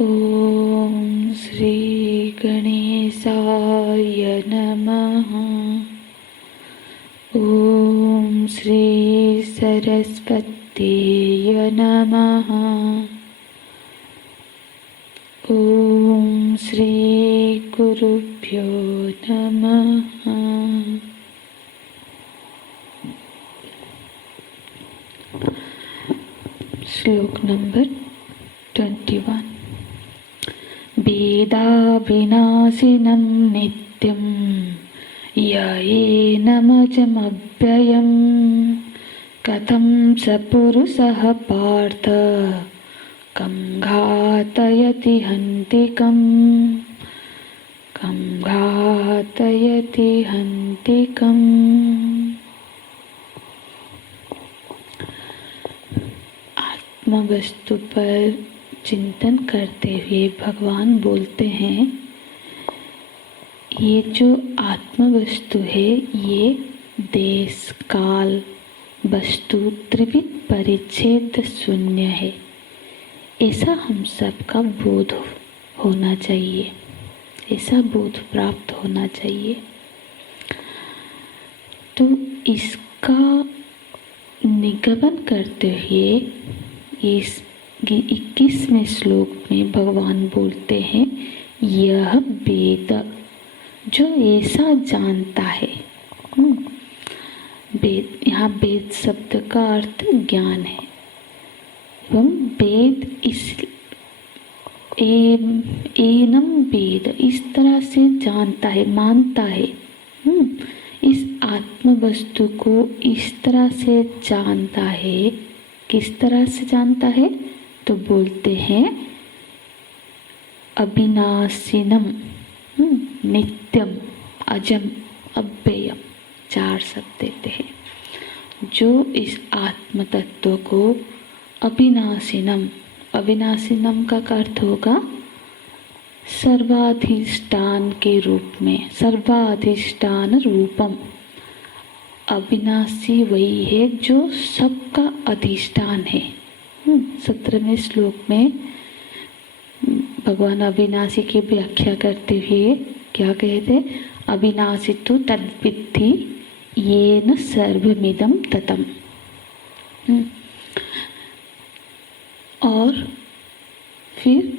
ओम श्री गणेशाय नमः। ओम श्री सरस्वत्यै नमः। ओम श्री गुरुभ्यो नमः। श्लोक नंबर 21। वेदाविनाशिनं नित्यं येनमजमव्ययं कथं स पुरुषः पार्थ कं घातयति हन्तिकम्। आत्मवस्तु पर चिंतन करते हुए भगवान बोलते हैं, ये जो आत्मवस्तु है ये देश काल वस्तु त्रिविध परिच्छेद शून्य है। ऐसा हम सबका बोध होना चाहिए, ऐसा बोध प्राप्त होना चाहिए। तो इसका निगमन करते हुए इस 21वें श्लोक में भगवान बोलते हैं, यह वेद जो ऐसा जानता है। वेद, यहाँ वेद शब्द का अर्थ ज्ञान है। एवं वेद एनम वेद इस तरह से जानता है, मानता है। इस आत्म वस्तु को इस तरह से जानता है। किस तरह से जानता है? तो बोलते हैं अविनाशिनम, नित्यम, अजम, अव्ययम, 4 शब्द देते हैं। जो इस आत्म तत्व को अविनाशिनम, अविनाशिनम का अर्थ होगा सर्वाधिष्ठान के रूप में, सर्वाधिष्ठान रूपम। अविनाशी वही है जो सबका अधिष्ठान है। 17वें श्लोक में भगवान अविनाशी की व्याख्या करते हुए क्या कहते? अविनाशी तो तद्विद्धि येन सर्वमिदं ततम्। और फिर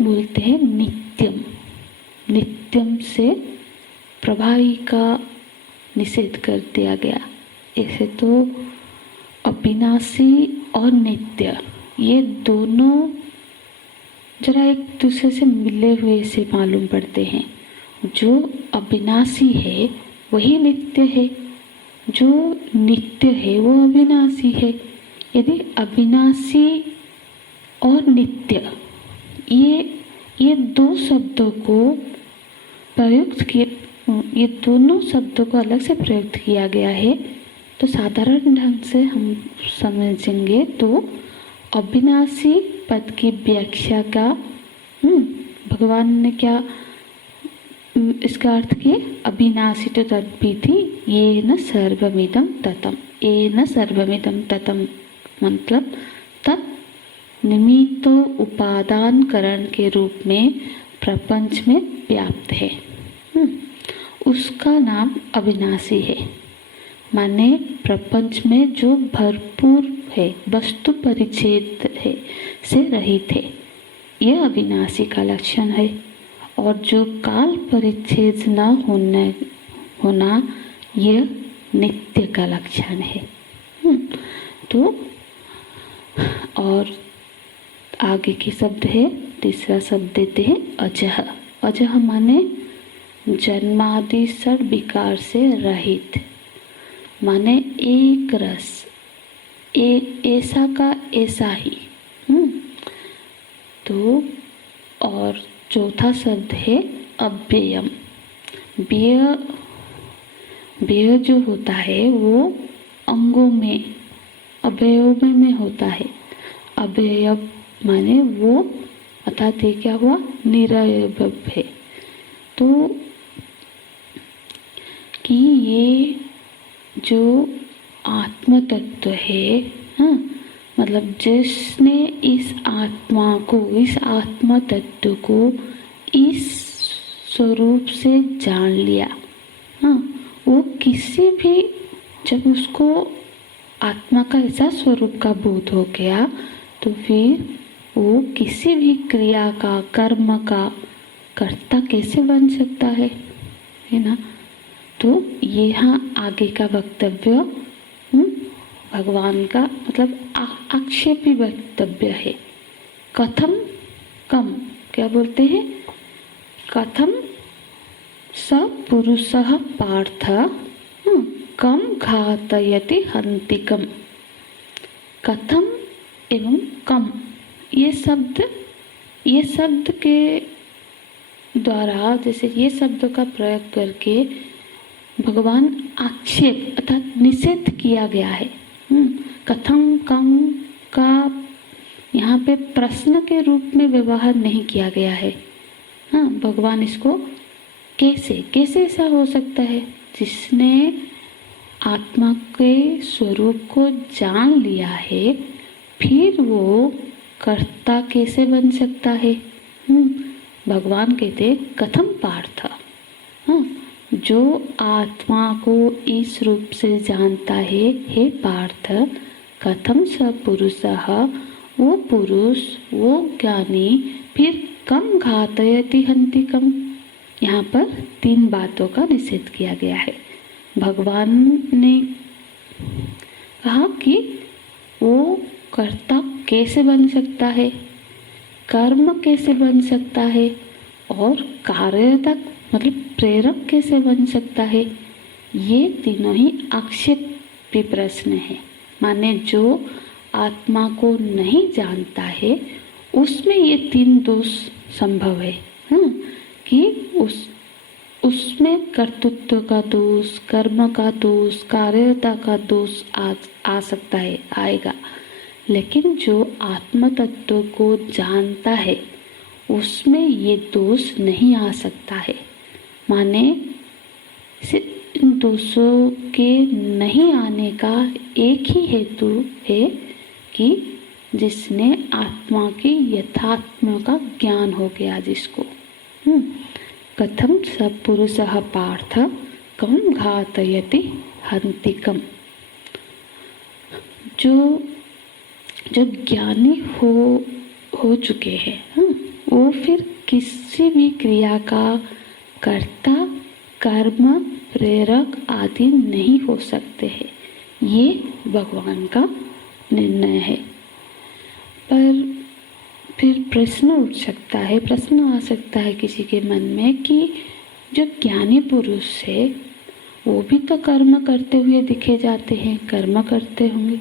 बोलते हैं नित्यम। नित्यम से प्रभावी का निषेध कर दिया गया। ऐसे तो अविनाशी और नित्य ये दोनों जरा एक दूसरे से मिले हुए से मालूम पड़ते हैं। जो अविनाशी है वही नित्य है, जो नित्य है वो अविनाशी है। यदि अविनाशी और नित्य ये दो शब्दों को प्रयुक्त किए, ये दोनों शब्दों को अलग से प्रयुक्त किया गया है, तो साधारण ढंग से हम समझेंगे तो अविनाशी पद की व्याख्या का भगवान ने क्या इसका अर्थ किया? अविनाशी तो तद्विद्धि येन सर्वमिदं ततम्। येन सर्वमिदं ततम् मतलब तत् निमित्तो उपादान करण के रूप में प्रपंच में व्याप्त है। उसका नाम अविनाशी है। माने प्रपंच में जो भरपूर है, वस्तु परिच्छेद है, से रहित है, यह अविनाशी का लक्षण है। और जो काल परिच्छेद न होना यह नित्य का लक्षण है। तो और आगे के शब्द है, तीसरा शब्द देते हैं अजह। अजह माने जन्मादि षड विकार से रहित, माने एक रस, ऐसा का ऐसा ही। तो और चौथा शब्द है अव्ययम। व्यय जो होता है वो अंगों में, अवयव में होता है। अवयव माने वो, अर्थात ये क्या हुआ? निरवयव है। तो कि ये जो आत्म तत्व है, मतलब जिसने इस आत्मा को, इस आत्मा तत्व को इस स्वरूप से जान लिया, हाँ, वो किसी भी, जब उसको आत्मा का ऐसा स्वरूप का बोध हो गया तो फिर वो किसी भी क्रिया का, कर्म का कर्ता कैसे बन सकता है ना। तो ये यहाँ आगे का वक्तव्य भगवान का मतलब आक्षेपी वक्तव्य है। कथम कम, क्या बोलते हैं, कथम स पुरुषः पार्थ कम घातयति हन्तिकम। कथम एवं कम, ये शब्द के द्वारा, जैसे ये शब्द का प्रयोग करके भगवान आक्षेप अर्थात निषेध किया गया है। कथम कम का यहाँ पे प्रश्न के रूप में व्यवहार नहीं किया गया है। हाँ, भगवान इसको कैसे ऐसा हो सकता है, जिसने आत्मा के स्वरूप को जान लिया है फिर वो कर्ता कैसे बन सकता है। भगवान कहते कथम पार्थ, हाँ, जो आत्मा को इस रूप से जानता है, हे पार्थ, कथम स पुरुषः, वो पुरुष, वो ज्ञानी, फिर कम घातयति हन्तिकम। यहाँ पर 3 बातों का निषेध किया गया है। भगवान ने कहा कि वो कर्ता कैसे बन सकता है, कर्म कैसे बन सकता है, और कार्यता मतलब प्रेरक कैसे बन सकता है। ये तीनों ही आक्षेपी प्रश्न है। माने जो आत्मा को नहीं जानता है उसमें ये 3 दोष संभव है। कि उसमें कर्तृत्व का दोष, कर्म का दोष, कार्यता का दोष आ सकता है, आएगा। लेकिन जो आत्म तत्व को जानता है उसमें ये दोष नहीं आ सकता है। माने इन दोषों के नहीं आने का एक ही हेतु है कि जिसने आत्मा की यथात्म का ज्ञान हो गया, जिसको कथम स पुरुषः पार्थ कम घातयति हन्तिकम। जो ज्ञानी हो चुके हैं, वो फिर किसी भी क्रिया का कर्ता, कर्म, प्रेरक आदि नहीं हो सकते हैं। ये भगवान का निर्णय है। पर फिर प्रश्न उठ सकता है, प्रश्न आ सकता है किसी के मन में कि जो ज्ञानी पुरुष है वो भी तो कर्म करते हुए दिखे जाते हैं, कर्म करते होंगे,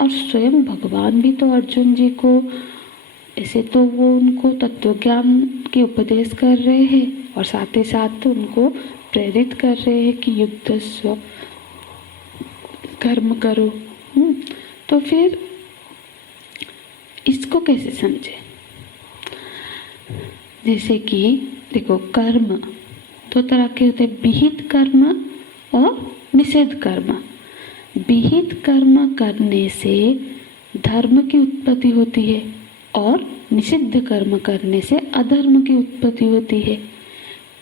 और स्वयं भगवान भी तो अर्जुन जी को ऐसे तो वो उनको तत्व ज्ञान की उपदेश कर रहे हैं और साथ ही साथ उनको प्रेरित कर रहे हैं कि युद्धस्व, कर्म करो। तो फिर इसको कैसे समझे। जैसे कि देखो, कर्म 2 तरह के होते हैं, विहित कर्म और निषेध कर्म। विहित कर्म करने से धर्म की उत्पत्ति होती है और निषिद्ध कर्म करने से अधर्म की उत्पत्ति होती है।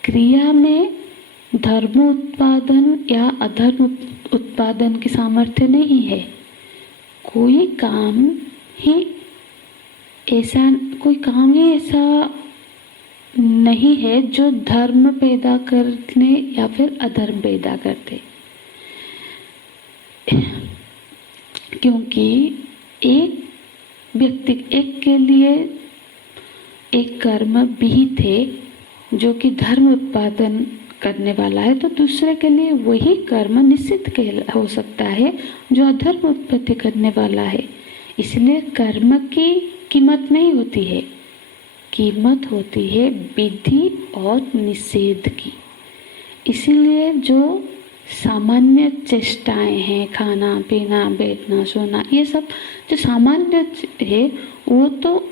क्रिया में धर्म उत्पादन या अधर्म उत्पादन की सामर्थ्य नहीं है। कोई काम ही ऐसा नहीं है जो धर्म पैदा करने या फिर अधर्म पैदा करते, क्योंकि एक के लिए एक कर्म विहित है जो कि धर्म उत्पादन करने वाला है, तो दूसरे के लिए वही कर्म निषिद्ध हो सकता है जो अधर्म उत्पत्ति करने वाला है। इसलिए कर्म की कीमत नहीं होती है, कीमत होती है विधि और निषेध की। इसीलिए जो सामान्य चेष्टाएं हैं, खाना पीना, बैठना, सोना, ये सब जो सामान्य है वो तो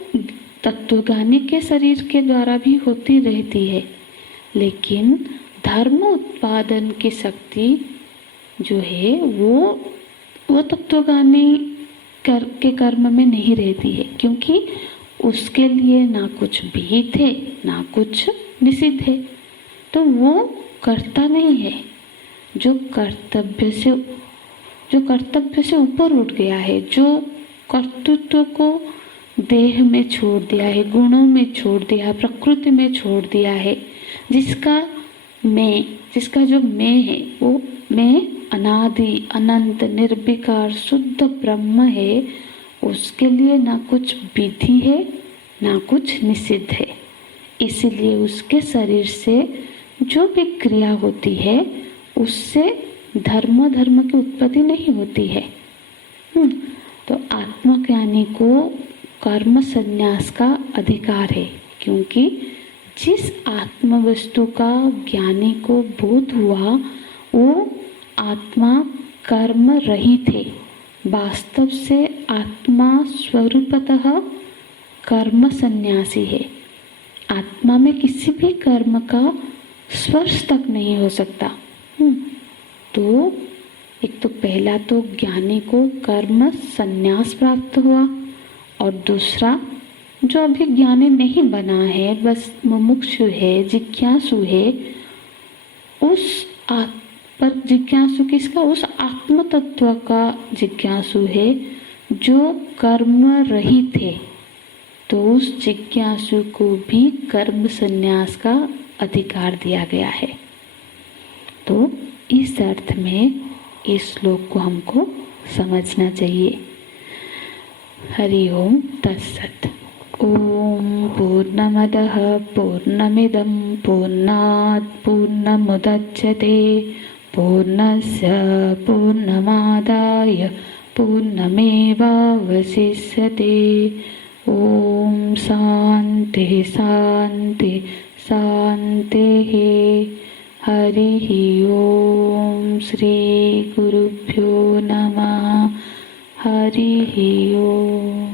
तत्वज्ञानी के शरीर के द्वारा भी होती रहती है। लेकिन धर्म उत्पादन की शक्ति जो है वो तत्वज्ञानी के कर्म में नहीं रहती है, क्योंकि उसके लिए ना कुछ विहित है ना कुछ निषिद्ध है, तो वो करता नहीं है। जो कर्तव्य से ऊपर उठ गया है, जो कर्तृत्व को देह में छोड़ दिया है, गुणों में छोड़ दिया है, प्रकृति में छोड़ दिया है, जिसका जो मैं है वो मैं अनादि अनंत निर्विकार शुद्ध ब्रह्म है, उसके लिए ना कुछ विधि है ना कुछ निषिद्ध है। इसीलिए उसके शरीर से जो भी क्रिया होती है उससे धर्म की उत्पत्ति नहीं होती है। तो आत्मज्ञानी को कर्म संन्यास का अधिकार है, क्योंकि जिस आत्म वस्तु का ज्ञानी को बोध हुआ वो आत्मा कर्म रहित है। वास्तव से आत्मा स्वरूपतः कर्म संन्यासी है। आत्मा में किसी भी कर्म का स्पर्श तक नहीं हो सकता। तो एक तो पहला तो ज्ञानी को कर्म संन्यास प्राप्त हुआ, और दूसरा जो अभी ज्ञानी नहीं बना है, बस मुमुक्षु है, जिज्ञासु है, उस पर जिज्ञासु किसका? उस आत्म तत्व का जिज्ञासु है जो कर्म रहित है। तो उस जिज्ञासु को भी कर्म संन्यास का अधिकार दिया गया है। तो इस अर्थ में इस श्लोक को हमको समझना चाहिए। हरि ओम तत्सत। ओम पूर्णमदः पूर्णमिदं पूर्णात् पूर्णमुदच्यते पूर्णस्य पूर्णमादाय पूर्णमेवावशिष्यते। ओम शांति शांति शांतिः। हरिः ओम। श्री गुरुभ्यो नमः। हरिः ओम।